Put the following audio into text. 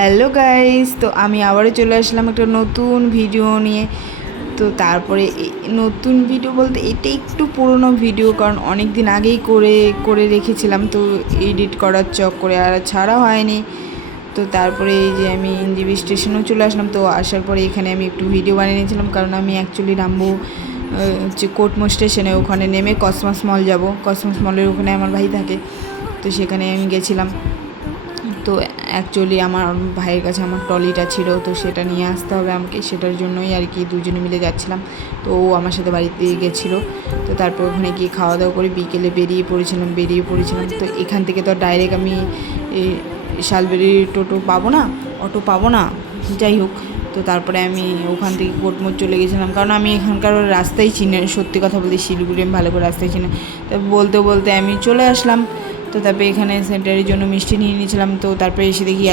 Hello guys, তো আমি আবারও চলে আসলাম একটা নতুন ভিডিও নিয়ে। তো তারপরে নতুন ভিডিও বলতে এটা একটু পুরনো ভিডিও, কারণ অনেক দিন আগেই করে রেখেছিলাম, তো এডিট করার চক্করে আর ছাড়া হয়নি। তো তারপরে এই যে আমি এনজেপি স্টেশনেও চলে আসলাম। তো আসার পরে এখানে আমি একটু ভিডিও বানিয়ে নিয়েছিলাম, কারণ আমি অ্যাকচুয়ালি নামবো হচ্ছে কোটমো স্টেশনে। ওখানে নেমে কসমস মল যাব। কসমস মলের ওখানে আমার ভাই থাকে, তো সেখানে আমি গেছিলাম। তো অ্যাকচুয়ালি আমার ভাইয়ের কাছে আমার ট্রলিটা ছিল, তো সেটা নিয়ে আসতে হবে আমাকে, সেটার জন্যই আর কি দুজনে মিলে যাচ্ছিলাম। তো ও আমার সাথে বাড়িতে গেছিলো। তো তারপর ওখানে গিয়ে খাওয়া দাওয়া করে বিকেলে বেরিয়ে পড়েছিলাম। তো এখান থেকে তো ডাইরেক্ট আমি শালবেরি অটো পাবো না, যাই হোক। তো তারপরে আমি ওখান থেকে কোটমোড় চলে গেছিলাম, কারণ আমি এখানকার রাস্তাই চিনি, সত্যি কথা বলতে শিলিগুড়ি আমি ভালো করে রাস্তায় চিনি। তো বলতে বলতে আমি চলে আসলাম। তো তারপরে এখানে সেন্টারের জন্য মিষ্টি নিয়ে নিয়েছিলাম। তো তারপরে এসে দেখি